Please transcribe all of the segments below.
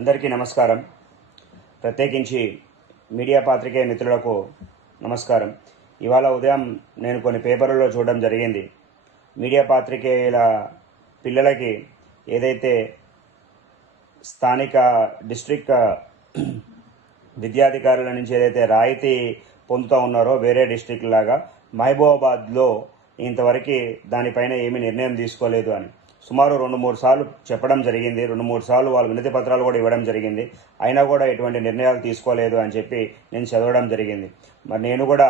అందరికీ నమస్కారం. ప్రత్యేకించి మీడియా పాత్రికేయ మిత్రులకు నమస్కారం. ఇవాళ ఉదయం నేను కొన్ని పేపర్లలో చూడడం జరిగింది. మీడియా పాత్రికేయుల పిల్లలకి ఏదైతే స్థానిక డిస్ట్రిక్ట్ విద్యాధికారుల నుంచి ఏదైతే రాయితీ పొందుతూ ఉన్నారో వేరే డిస్ట్రిక్ట్ లాగా మహబూబాబాద్లో ఇంతవరకు దానిపైన ఏమీ నిర్ణయం తీసుకోలేదు అని సుమారు 2-3 సార్లు చెప్పడం జరిగింది. 2-3 సార్లు వాళ్ళు వినతి పత్రాలు కూడా ఇవ్వడం జరిగింది. అయినా కూడా ఎటువంటి నిర్ణయాలు తీసుకోలేదు అని చెప్పి నేను చదవడం జరిగింది. మరి నేను కూడా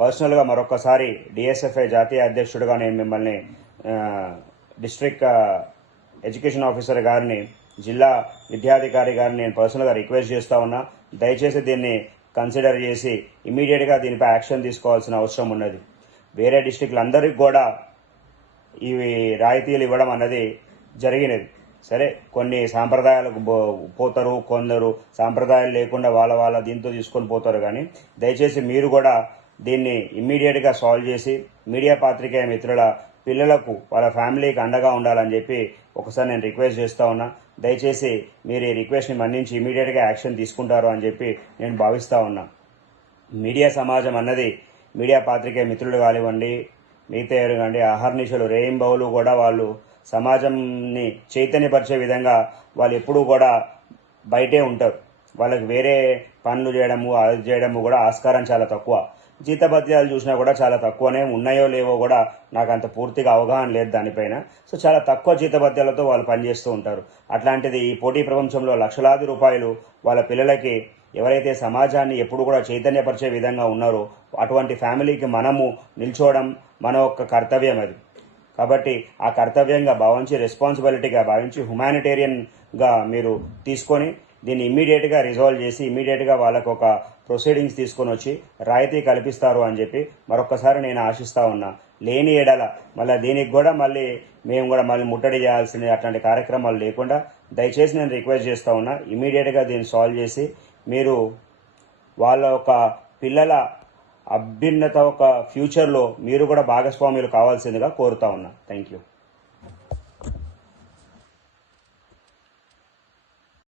పర్సనల్గా మరొకసారి డిఎస్ఎఫ్ఐ జాతీయ అధ్యక్షుడిగా నేను మిమ్మల్ని డిస్ట్రిక్ట్ ఎడ్యుకేషన్ ఆఫీసర్ గారిని, జిల్లా విద్యాధికారి గారిని నేను పర్సనల్గా రిక్వెస్ట్ చేస్తూ ఉన్నా. దయచేసి దీన్ని కన్సిడర్ చేసి ఇమీడియట్గా దీనిపై యాక్షన్ తీసుకోవాల్సిన అవసరం ఉన్నది. వేరే డిస్ట్రిక్ట్లందరికీ కూడా ఇవి రాయితీలు ఇవ్వడం అన్నది జరిగినది. సరే, కొన్ని సాంప్రదాయాలకు పోతారు, కొందరు సాంప్రదాయాలు లేకుండా వాళ్ళ దీంతో తీసుకొని పోతారు. కానీ దయచేసి మీరు కూడా దీన్ని ఇమ్మీడియట్గా సాల్వ్ చేసి మీడియా పాత్రికేయ మిత్రుల పిల్లలకు వాళ్ళ ఫ్యామిలీకి అండగా ఉండాలని చెప్పి ఒకసారి నేను రిక్వెస్ట్ చేస్తూ ఉన్నా. దయచేసి మీరు ఈ రిక్వెస్ట్ని మన్నించి ఇమీడియట్గా యాక్షన్ తీసుకుంటారు అని చెప్పి నేను భావిస్తూ ఉన్నా. మీడియా సమాజం అన్నది మీడియా పాత్రికేయ మిత్రులు కానివ్వండి, మిగతా ఎవరికండి అహర్నిశలు రేయింబవులు కూడా వాళ్ళు సమాజంని చైతన్యపరిచే విధంగా వాళ్ళు ఎప్పుడూ కూడా బయటే ఉంటారు. వాళ్ళకి వేరే పనులు చేయడము అది చేయడము కూడా ఆస్కారం చాలా తక్కువ. జీతభత్యాలు చూసినా కూడా చాలా తక్కువనే ఉన్నాయో లేవో కూడా నాకు అంత పూర్తిగా అవగాహన లేదు దానిపైన. సో చాలా తక్కువ జీతభత్యాలతో వాళ్ళు పనిచేస్తూ ఉంటారు. అట్లాంటిది ఈ పోటీ ప్రపంచంలో లక్షలాది రూపాయలు వాళ్ళ పిల్లలకి ఎవరైతే సమాజాన్ని ఎప్పుడు కూడా చైతన్యపరిచే విధంగా ఉన్నారో అటువంటి ఫ్యామిలీకి మనము నిల్చోవడం మన యొక్క కర్తవ్యం అది. కాబట్టి ఆ కర్తవ్యంగా భావించి, రెస్పాన్సిబిలిటీగా భావించి, హ్యుమానిటేరియన్గా మీరు తీసుకొని దీన్ని ఇమ్మీడియట్గా రిజాల్వ్ చేసి ఇమ్మీడియట్గా వాళ్ళకు ఒక ప్రొసీడింగ్స్ తీసుకొని వచ్చి రాయితీ కల్పిస్తారు అని చెప్పి మరొకసారి నేను ఆశిస్తూ ఉన్నా. లేని ఎడల మళ్ళీ దీనికి కూడా మేము కూడా ముట్టడి చేయాల్సిన అట్లాంటి కార్యక్రమాలు లేకుండా దయచేసి నేను రిక్వెస్ట్ చేస్తూ ఉన్నా. ఇమ్మీడియట్గా దీన్ని సాల్వ్ చేసి మీరు వాళ్ళ ఒక పిల్లల అభ్యున్నత ఒక ఫ్యూచర్లో మీరు కూడా భాగస్వాములు కావాల్సిందిగా కోరుతా ఉన్నా. Thank you.